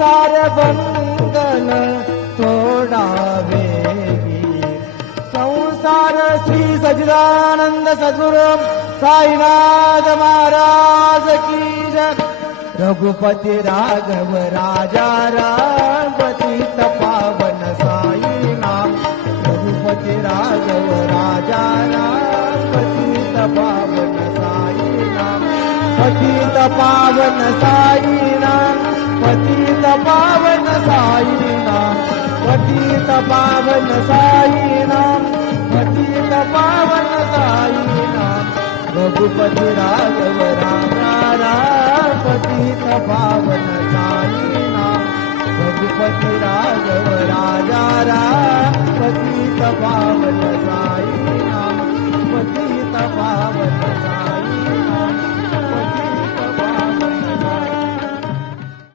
संसार बंधन तोडावे, संसार. श्री सच्चिदानंद सद्गुरु साईनाथ महाराज की जय. रघुपती राघव राजा राम पतित पावन साई नाम. रघुपती राघव राजा राम पतित पावन साई नाम. पतित पावन साई नाम. पतित पावन साई नाम. पतित पावन साई नाम. पतित पावन साई नाम. रघुपती राघव राम राम पतित पावन